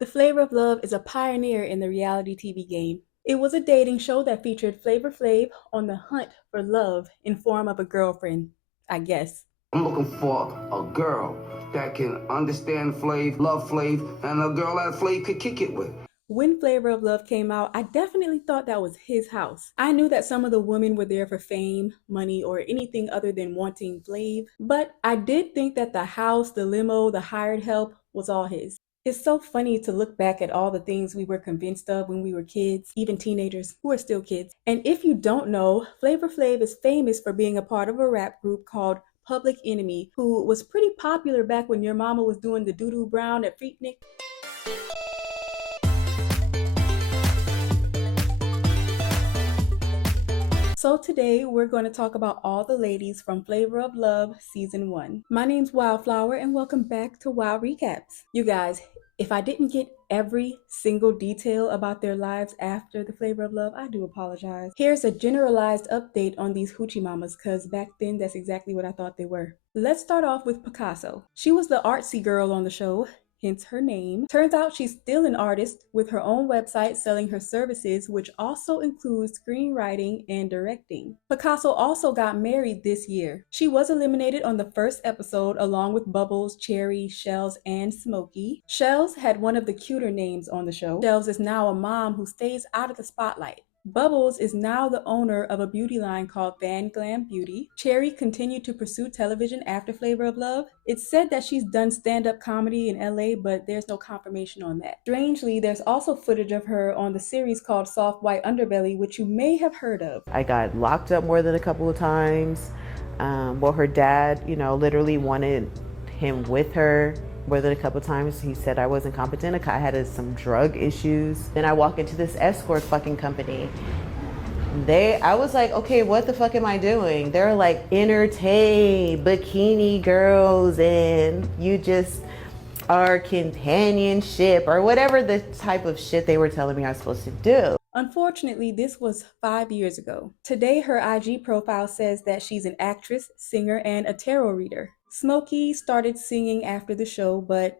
The Flavor of Love is a pioneer in the reality TV game. It was a dating show that featured Flavor Flav on the hunt for love in form of a girlfriend, I guess. I'm looking for a girl that can understand Flav, love Flav, and a girl that Flav could kick it with. When Flavor of Love came out, I definitely thought that was his house. I knew that some of the women were there for fame, money, or anything other than wanting Flav, but I did think that the house, the limo, the hired help was all his. It's so funny to look back at all the things we were convinced of when we were kids, even teenagers who are still kids. And if you don't know, Flavor Flav is famous for being a part of a rap group called Public Enemy, who was pretty popular back when your mama was doing the doo-doo brown at Freaknik. So today we're going to talk about all the ladies from Flavor of Love Season 1. My name's Wildflower and welcome back to Wild Recaps. You guys, if I didn't get every single detail about their lives after the Flavor of Love, I do apologize. Here's a generalized update on these hoochie mamas, cause back then that's exactly what I thought they were. Let's start off with Picasso. She was the artsy girl on the show, hence her name. Turns out she's still an artist with her own website selling her services, which also includes screenwriting and directing. Picasso also got married this year. She was eliminated on the first episode along with Bubbles, Cherry, Shells, and Smokey. Shells had one of the cuter names on the show. Shells is now a mom who stays out of the spotlight. Bubbles is now the owner of a beauty line called Van Glam Beauty. Cherry continued to pursue television after Flavor of Love. It's said that she's done stand-up comedy in LA, but there's no confirmation on that. Strangely, there's also footage of her on the series called Soft White Underbelly, which you may have heard of. I got locked up more than a couple of times. Well, her dad, literally wanted him with her more than a couple times. He said I wasn't competent. I had some drug issues. Then I walk into this escort fucking company. I was like, okay, what the fuck am I doing? They're like, entertain bikini girls and you just are companionship or whatever the type of shit they were telling me I was supposed to do. Unfortunately, this was 5 years ago. Today, her IG profile says that she's an actress, singer, and a tarot reader. Smokey started singing after the show, but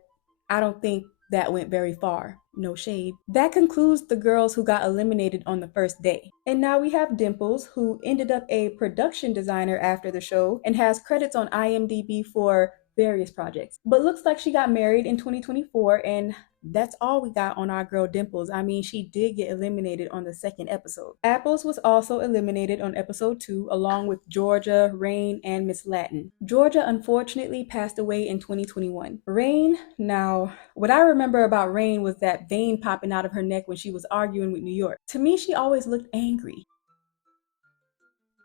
I don't think that went very far. No shade. That concludes the girls who got eliminated on the first day. And now we have Dimples, who ended up a production designer after the show and has credits on IMDb for various projects. But looks like she got married in 2024, and that's all we got on our girl Dimples. I mean, she did get eliminated on the second episode. Apples was also eliminated on episode 2, along with Georgia, Rain, and Miss Latin. Georgia unfortunately passed away in 2021. Rain, now, what I remember about Rain was that vein popping out of her neck when she was arguing with New York. To me, she always looked angry.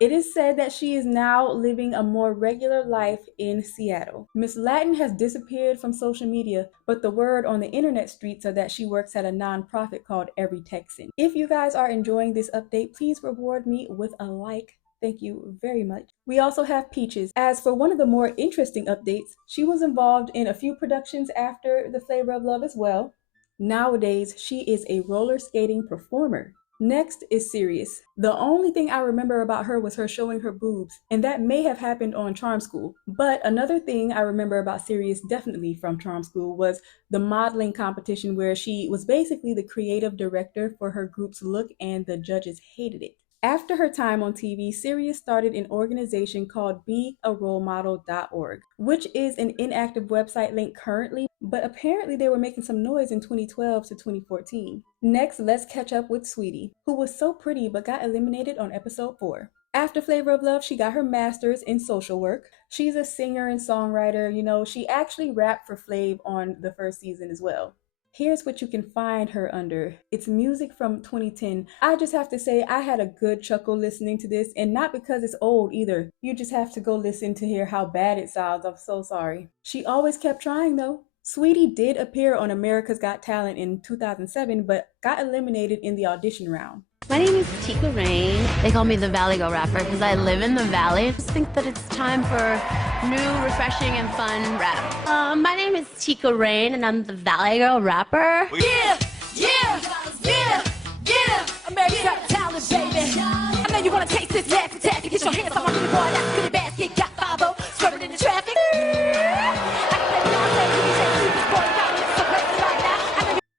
It is said that she is now living a more regular life in Seattle. Miss Latin has disappeared from social media, but the word on the internet streets are that she works at a nonprofit called Every Texan. If you guys are enjoying this update, please reward me with a like. Thank you very much. We also have Peaches. As for one of the more interesting updates, she was involved in a few productions after the Flavor of Love as well. Nowadays, she is a roller skating performer. Next is Sirius. The only thing I remember about her was her showing her boobs, and that may have happened on Charm School. But another thing I remember about Sirius, definitely from Charm School, was the modeling competition where she was basically the creative director for her group's look and the judges hated it. After her time on TV, Sirius started an organization called bearole.org, which is an inactive website link currently, but apparently they were making some noise in 2012 to 2014. Next, let's catch up with Sweetie, who was so pretty but got eliminated on episode 4. After Flavor of Love, she got her master's in social work. She's a singer and songwriter. She actually rapped for Flav on the first season as well. Here's what you can find her under. It's music from 2010. I just have to say I had a good chuckle listening to this, and not because it's old either. You just have to go listen to hear how bad it sounds. I'm so sorry. She always kept trying though. Sweetie did appear on America's Got Talent in 2007, but got eliminated in the audition round. My name is Tika Rain. They call me the Valley Girl rapper because I live in the valley. I just think that it's time for new, refreshing, and fun rap. My name is Tika Rain, and I'm the Valley Girl rapper. Yeah, yeah, yeah, yeah. America's Got Talent, baby. I know you want to taste this nasty taffy. Get your hands on my little boy. That's a goodie basket. Got 5-0, swerving in the traffic.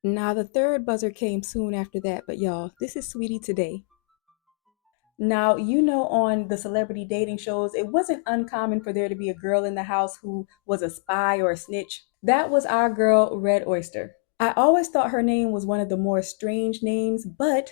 Now, the third buzzer came soon after that, but y'all, this is Sweetie Today. Now, you know, on the celebrity dating shows, it wasn't uncommon for there to be a girl in the house who was a spy or a snitch. That was our girl, Red Oyster. I always thought her name was one of the more strange names, but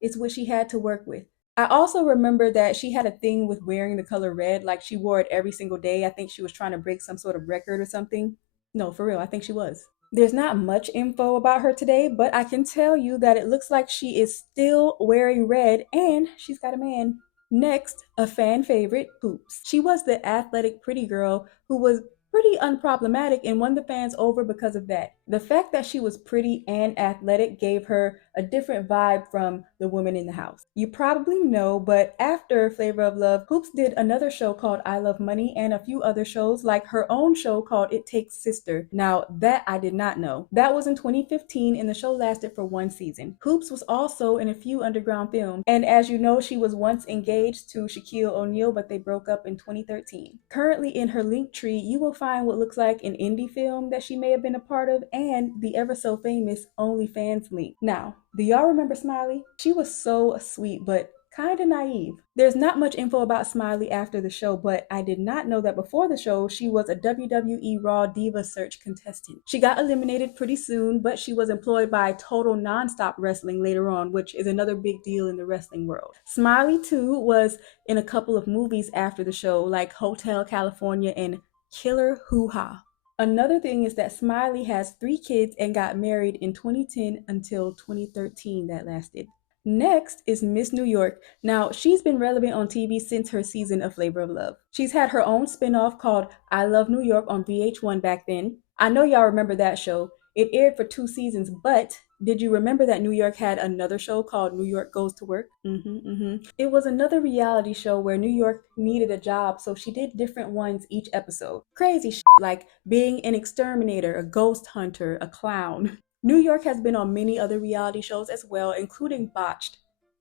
it's what she had to work with. I also remember that she had a thing with wearing the color red, like she wore it every single day. I think she was trying to break some sort of record or something. No, for real, I think she was. There's not much info about her today, but I can tell you that it looks like she is still wearing red and she's got a man. Next, a fan favorite, Hoops. She was the athletic pretty girl who was pretty unproblematic and won the fans over because of that. The fact that she was pretty and athletic gave her a different vibe from the woman in the house. You probably know, but after Flavor of Love, Hoops did another show called I Love Money and a few other shows, like her own show called It Takes Sister. Now, that I did not know. That was in 2015 and the show lasted for one season. Hoops was also in a few underground films, and as you know, she was once engaged to Shaquille O'Neal, but they broke up in 2013. Currently in her link tree, you will find what looks like an indie film that she may have been a part of and the ever so famous OnlyFans link. Now, do y'all remember Smiley? She was so sweet, but kinda naive. There's not much info about Smiley after the show, but I did not know that before the show, she was a WWE Raw Diva Search contestant. She got eliminated pretty soon, but she was employed by Total Nonstop Wrestling later on, which is another big deal in the wrestling world. Smiley, too, was in a couple of movies after the show, like Hotel California and Killer Hoo-Ha. Another thing is that Smiley has 3 kids and got married in 2010 until 2013 that lasted. Next is Miss New York. Now, she's been relevant on TV since her season of Flavor of Love. She's had her own spinoff called I Love New York on VH1 back then. I know y'all remember that show. It aired for 2 seasons, but did you remember that New York had another show called New York Goes to Work? It was another reality show where New York needed a job, so she did different ones each episode. Crazy shit like being an exterminator, a ghost hunter, a clown. New York has been on many other reality shows as well, including Botched.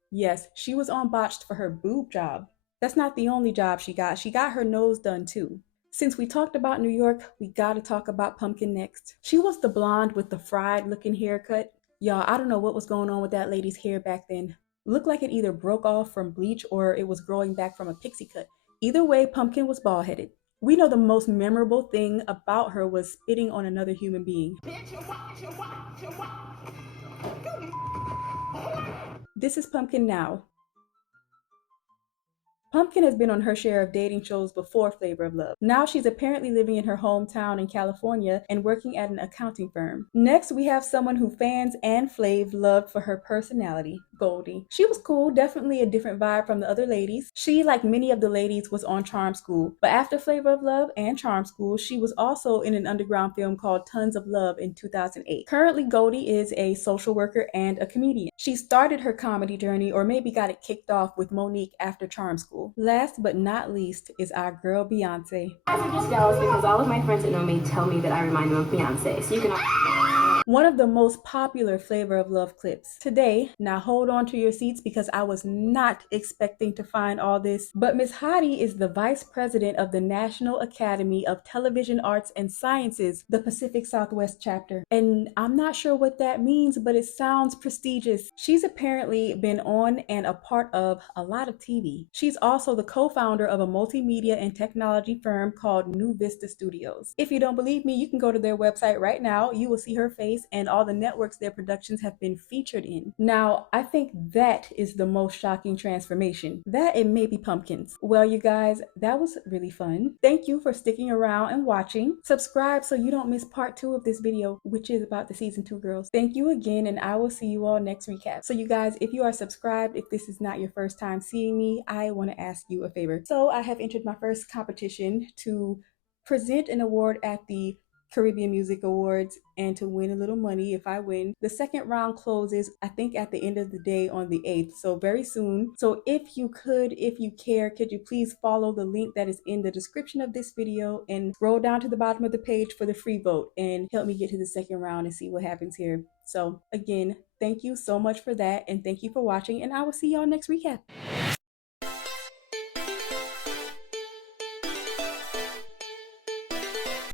Yes, she was on Botched for her boob job. That's not the only job she got. She got her nose done too. Since we talked about New York, we gotta talk about Pumpkin next. She was the blonde with the fried looking haircut. Y'all, I don't know what was going on with that lady's hair back then. Looked like it either broke off from bleach or it was growing back from a pixie cut. Either way, Pumpkin was bald headed. We know the most memorable thing about her was spitting on another human being. This is Pumpkin now. Pumpkin has been on her share of dating shows before Flavor of Love. Now she's apparently living in her hometown in California and working at an accounting firm. Next, we have someone who fans and Flav loved for her personality, Goldie. She was cool, definitely a different vibe from the other ladies. She, like many of the ladies, was on Charm School. But after Flavor of Love and Charm School, she was also in an underground film called Tons of Love in 2008. Currently, Goldie is a social worker and a comedian. She started her comedy journey, or maybe got it kicked off with Monique after Charm School. Last but not least is our girl Beyonce. I'm just jealous because all of my friends that know me tell me that I remind them of Beyonce. So you can. One of the most popular Flavor of Love clips. Today, now hold on to your seats because I was not expecting to find all this, but Miss Hottie is the Vice President of the National Academy of Television Arts and Sciences, the Pacific Southwest chapter. And I'm not sure what that means, but it sounds prestigious. She's apparently been on and a part of a lot of TV. She's also the co-founder of a multimedia and technology firm called New Vista Studios. If you don't believe me, you can go to their website right now. You will see her face and all the networks their productions have been featured in. Now, I think that is the most shocking transformation. That and maybe pumpkins. Well, you guys, that was really fun. Thank you for sticking around and watching. Subscribe so you don't miss part 2 of this video, which is about the season 2 girls. Thank you again, and I will see you all next recap. So you guys, if you are subscribed, if this is not your first time seeing me, I want to ask you a favor. So I have entered my first competition to present an award at the Caribbean Music Awards and to win a little money if I win. The second round closes, I think, at the end of the day on the 8th, so very soon. So if you care, could you please follow the link that is in the description of this video and scroll down to the bottom of the page for the free vote and help me get to the second round and see what happens here. So again, thank you so much for that, and thank you for watching, and I will see y'all next recap.